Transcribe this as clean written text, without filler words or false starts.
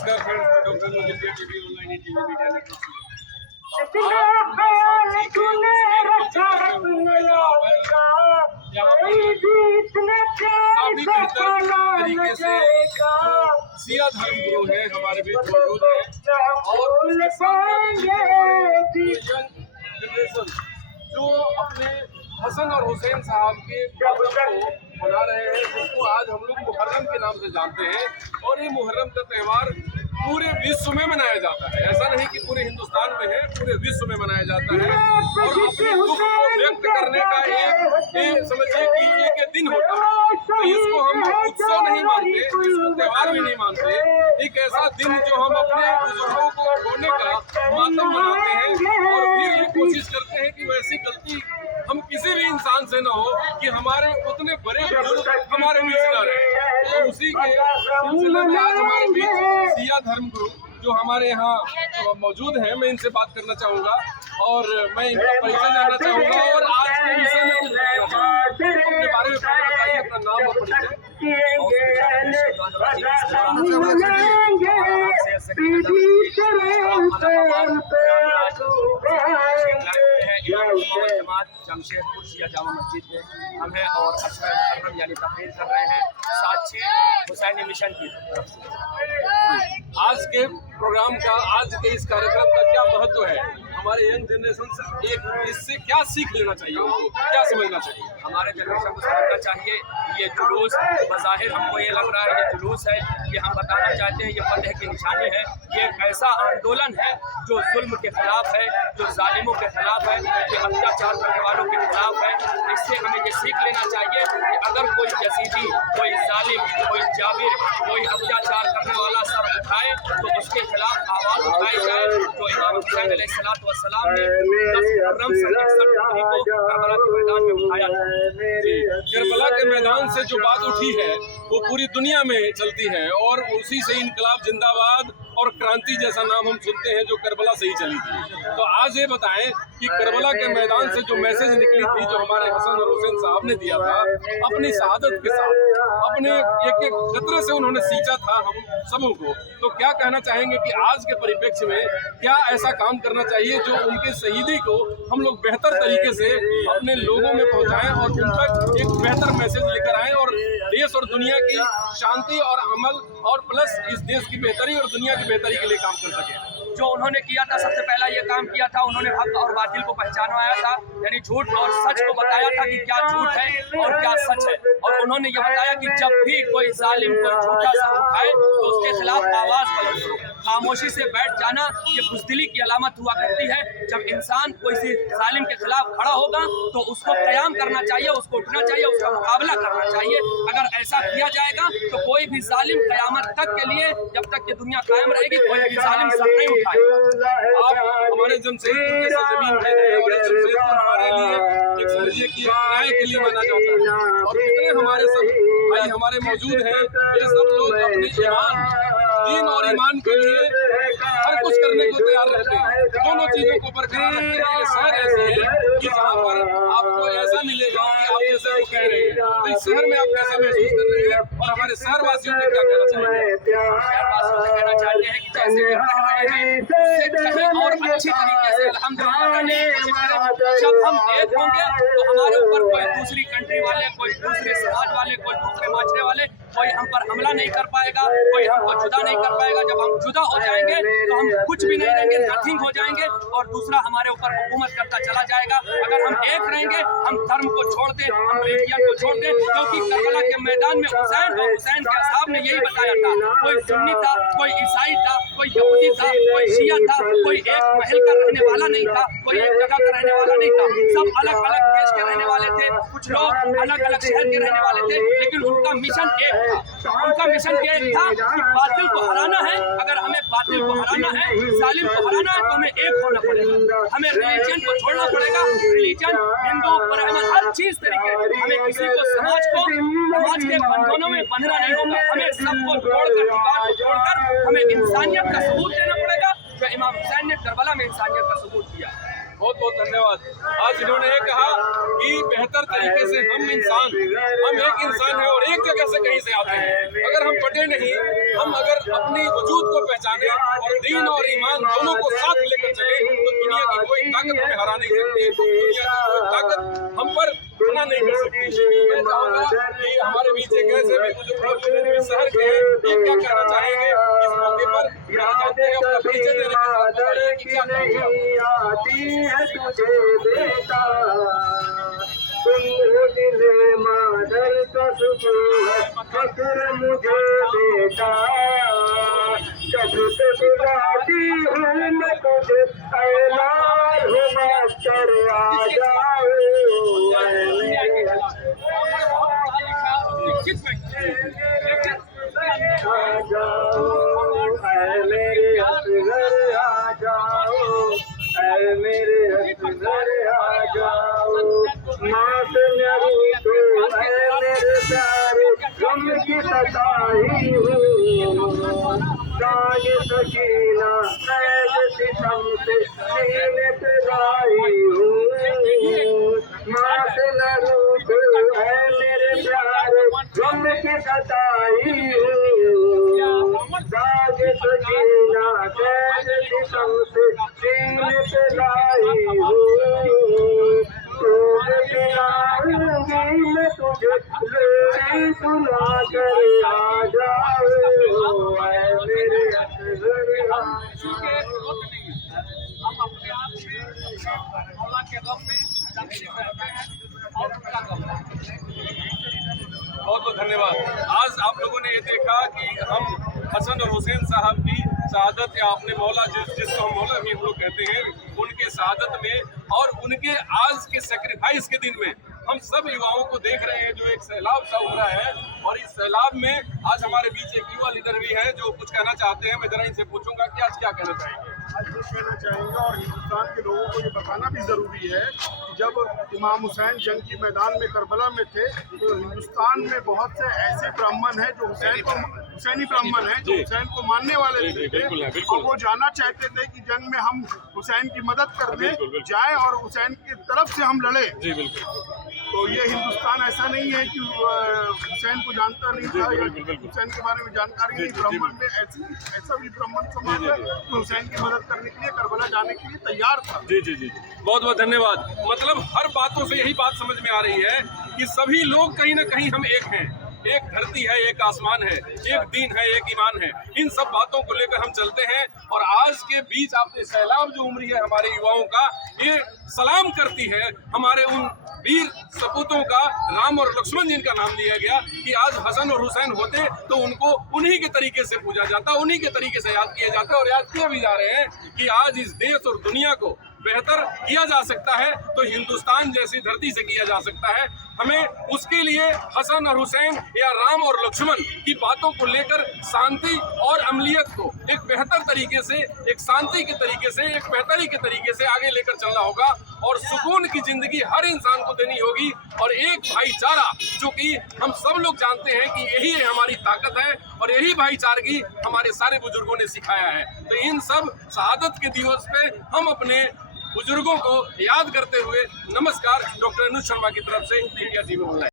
नमस्कार friends, doctor Noor India TV online TV media network काफी बेहतर तरीके से सिया धर्म गुरु है हमारे बीच मौजूद है और उसके साथ यंग जनरेशन जो अपने हसन और हुसैन साहब के मातम को मना रहे हैं, जिसको आज हम लोग मुहर्रम के नाम से जानते हैं। और ये मुहर्रम का त्यौहार पूरे विश्व में मनाया जाता है, ऐसा नहीं कि पूरे हिंदुस्तान में है, पूरे विश्व में मनाया जाता है। और अपने दुख को व्यक्त करने का एक समझिए कि एक दिन होता है, तो इसको हम उत्सव नहीं मानते, इसको त्यौहार भी नहीं मानते। एक ऐसा दिन जो हम अपने बुजुर्गों को खोने का मातम मनाते हैं और फिर ये कोशिश करते हैं कि वैसी गलती हम किसी भी इंसान से न हो कि हमारे उतने बड़े बुजुर्ग हमारे बीच न रहे। तो उसी के सिलसिले में आज हमारे बीच सिया धर्म गुरु जो हमारे यहाँ मौजूद हैं, मैं इनसे बात करना चाहूँगा और मैं इनका परिचय जानना चाहूँगा और आज के विषय में कुछ पूछना चाहूँगा। अपने बारे में बताइए, अपना नाम और परिचय। जमशेदपुर शिया जामा मस्जिद में हम हैं और अशरा मुहर्रम यानी तकरीर कर रहे हैं साक्षी हुसैनी मिशन की तरफ से। आज के प्रोग्राम का, आज के इस कार्यक्रम का क्या महत्व है? हमारे यंग जनरेशन से एक इससे क्या सीख लेना चाहिए, उनको क्या समझना चाहिए? हमारे जनरेशन को समझना चाहिए ये जुलूस बज़ाहिर हमको ये लग रहा है ये जुलूस है, ये हम बताना चाहते हैं ये फतह की निशानी है, ये एक ऐसा आंदोलन है जो जुल्म के खिलाफ है, जो जालिमों के खिलाफ है, ये अत्याचार करने वालों के खिलाफ है। इससे हमें ये सीख लेना चाहिए कि अगर कोई यजीदी, कोई जालिम, कोई जाबिर, कोई अत्याचार करने वाला सर उठाए तो उसके खिलाफ आवाज़ उठाई जाए। तो इमाम हुसैन अलैहिस्सलाम ने 10 मुहर्रम सन 61 को करबला के मैदान में उठाया था। करबला के मैदान से जो बात उठी है वो पूरी दुनिया में चलती है और उसी से इनकलाब जिंदाबाद और क्रांति जैसा नाम हम सुनते हैं जो करबला से ही चली थी। तो आज ये बताएं कि करबला के मैदान से जो मैसेज निकली थी, जो हमारे हसन और हुसैन साहब ने दिया था अपनी शहादत के साथ, अपने एक एक खतरे से उन्होंने सींचा था हम सबों को, तो क्या कहना चाहेंगे कि आज के परिप्रेक्ष्य में क्या ऐसा काम करना चाहिए जो उनके शहीदी को हम लोग बेहतर तरीके से अपने लोगों में पहुंचाएं और उन तक एक बेहतर मैसेज लेकर आएं और देश और दुनिया की शांति और अमल और प्लस इस देश की बेहतरी और दुनिया की बेहतरी के लिए काम कर सके। जो उन्होंने किया था, सबसे पहला ये काम किया था, उन्होंने हक और बातिल को पहचानवाया था, यानी झूठ और सच को बताया था कि क्या झूठ है और क्या सच है। और उन्होंने ये बताया कि जब भी कोई जालिम कोई झूठा सर उठाए तो उसके खिलाफ आवाज़ बुलंद करो। खामोशी से बैठ जाना ये बुज़दिली की अलामत हुआ करती है। जब इंसान कोई सी जालिम के खिलाफ खड़ा होगा तो उसको क़याम करना चाहिए, उसको उठना चाहिए, उसका मुकाबला करना चाहिए। अगर ऐसा किया जाएगा तो कोई भी जालिम क़यामत तक के लिए, जब तक ये दुनिया कायम रहेगी, कोई भी जालिम सर नहीं उठाएगा। आप हमारे जमशेदपुर के जमीन में हैं और जमशेदपुर हमारे लिए एक समझिए कि न्याय के लिए माना जाता है और कितने हमारे सब भाई हमारे मौजूद हैं, ये सब लोग अपने ईमान, दीन और ईमान के लिए हर कुछ करने को तैयार रहते हैं, दोनों चीजों को बरकरार रखते हैं। ये शहर ऐसे है कि जहाँ पर आपको ऐसा मिलेगा कि आप जैसे वो कह रहे हैं, तो इस शहर में आप कैसा महसूस कर रहे हैं और हमारे शहरवासियों को क्या कहना चाहेंगे? शहरवासियों से कहना चाहते हैं कि जैसे ये कह रहे हैं उससे कहीं और अच्छी तरीके से अल्हम्दुलिल्लाह करने की कोशिश करें। जब हम एक होंगे तो हमारे ऊपर कोई दूसरी कंट्री वाले, कोई दूसरे समाज वाले, कोई दूसरे माशरे वाले कोई हम पर हमला नहीं कर पाएगा, कोई हमको जुदा नहीं कर पाएगा। जब हम जुदा हो जाएंगे तो हम कुछ भी नहीं रहेंगे, नथिंग हो जाएंगे और दूसरा हमारे ऊपर हुकूमत करता चला जाएगा। अगर हम एक रहेंगे, हम धर्म को छोड़ दें, हम रिलीजन को छोड़ दें, क्योंकि करबला के मैदान में हुसैन और हुसैन के असहाब ने यही बताया था, कोई सुन्नी था, कोई ईसाई था, कोई यहूदी था, कोई शिया था, कोई एक महल का रहने वाला नहीं था, कोई एक जगह का रहने वाला नहीं था। सब अलग अलग देश के रहने वाले थे, कुछ लोग अलग अलग शहर के रहने वाले थे, लेकिन उनका मिशन एक था। उनका मिशन एक था कि बातिल को हराना है। अगर हमें बातिल को हराना है, जालिम को हराना है, तो हमें एक होना पड़ेगा। हमें रिलीजन को छोड़ना पड़ेगा। रिलीजन, हिंदू, ब्राह्मण, हर चीज तरीके, हमें किसी को समाज के बंधनों में बंधना नहीं होगा। हमें सबको तोड़कर, दीवार को तोड़कर हमें इंसानियत का सबूत देना पड़ेगा, जो इमाम हुसैन ने करबला में इंसानियत का सबूत दिया। बहुत बहुत धन्यवाद। आज इन्होंने ये कहा कि बेहतर तरीके से हम एक इंसान है और एक जगह से कहीं से आते हैं। अगर हम बटे नहीं, हम अगर अपनी वजूद को पहचाने और दीन और ईमान दोनों को साथ लेकर चले तो दुनिया की कोई ताकत हमें हरा नहीं सकती, दुनिया की कोई ताकत हम पर बना नहीं कर सकती। मैं चाहूँगा कि हमारे बीच एक ऐसे भी बुजुर्ग शहर के हैं, ये क्या कहना चाहेंगे इस मौके पर, कहना चाहते हैं अपना परिचय देने के साथ बताइए कि क्या नहीं आती है तुझे बेटा, तुम हो दिल मादर का सुकून है, फक्र मुझे बेटा, जब से बुलाती हूँ मैं तुझे ऐलान हो मास्टर आ जाओ, आ जाओ ऐ मेरे असगर आ जाओ, ऐ मेरे असगर आ जाओ, माँ से मेरी तो ऐ मेरे प्यारे गम की सताई हूँ, ताज सकीना ऐज सितम से सीने पे लाई हूँ, माँ से मेरी तो ऐ मेरे प्यारे गम की सताई हूँ, ताज सकीना ऐज सितम से सीने पे लाई हूँ, दिलाऊंगी मैं तुझे लोरी सुना कर आ जाओ, ऐ मेरे असगर आ जाओ। हम अपने आप में मौला के गम में और उनका गम। बहुत बहुत धन्यवाद। आज आप लोगों ने ये देखा कि हम हसन और हुसैन साहब की शहादत या अपने मौला जिसको हम मौला भी हम लोग कहते हैं, उनके शहादत में और उनके आज के सेक्रीफाइस के दिन में हम सब युवाओं को देख रहे हैं जो एक सैलाब सा उभरा है। और इस सैलाब में आज हमारे बीच एक युवा लीडर भी है जो कुछ कहना चाहते हैं। मैं जरा इनसे पूछूंगा कि आज क्या कहना चाहेंगे। आज ये कहना चाहेंगे और हिंदुस्तान के लोगों को ये बताना भी ज़रूरी है कि जब इमाम हुसैन जंग की मैदान में करबला में थे तो हिंदुस्तान में बहुत से ऐसे ब्राह्मण हैं जो हुसैनी ब्राह्मण हैं जो हुसैन को मानने वाले थे और वो जाना चाहते थे कि जंग में हम हुसैन की मदद कर दें जाए और हुसैन की तरफ से हम लड़े। जी बिल्कुल। तो ये हिंदुस्तान ऐसा नहीं है कि हुसैन को जानता नहीं था, हुसैन के बारे में जानकारी नहीं। ब्राह्मण में ऐसा भी ब्राह्मण समाज है जो हुसैन की मदद करने के लिए करबला जाने के लिए तैयार था। जी जी जी, बहुत बहुत धन्यवाद। मतलब हर बातों से यही बात समझ में आ रही है कि सभी लोग कहीं ना कहीं हम एक हैं, एक धरती है, एक आसमान है, एक दीन है, एक ईमान है। इन सब बातों को लेकर हम चलते हैं। और आज के बीच आपने सैलाब जो उमड़ी है हमारे युवाओं का, ये सलाम करती है हमारे उन वीर सपूतों का, राम और लक्ष्मण जिनका नाम लिया गया कि आज हसन और हुसैन होते तो उनको उन्हीं के तरीके से पूजा जाता, उन्हीं के तरीके से याद किया जाता। और याद किया भी जा रहे हैं कि आज इस देश और दुनिया को बेहतर किया जा सकता है तो हिंदुस्तान जैसी धरती से किया जा सकता है। हमें उसके लिए हसन और हुसैन या राम और लक्ष्मण की बातों को लेकर शांति और अमलियत को एक बेहतर तरीके से, एक शांति के तरीके से, एक बेहतरी के तरीके से आगे लेकर चलना होगा और सुकून की जिंदगी हर इंसान को देनी होगी। और एक भाईचारा जो कि हम सब लोग जानते हैं कि यही है हमारी ताकत है और यही भाईचारगी हमारे सारे बुजुर्गों ने सिखाया है। तो इन सब शहादत के दिवस पे हम अपने बुजुर्गों को याद करते हुए नमस्कार डॉक्टर अनुज शर्मा की तरफ से इंडिया टीवी ऑनलाइन।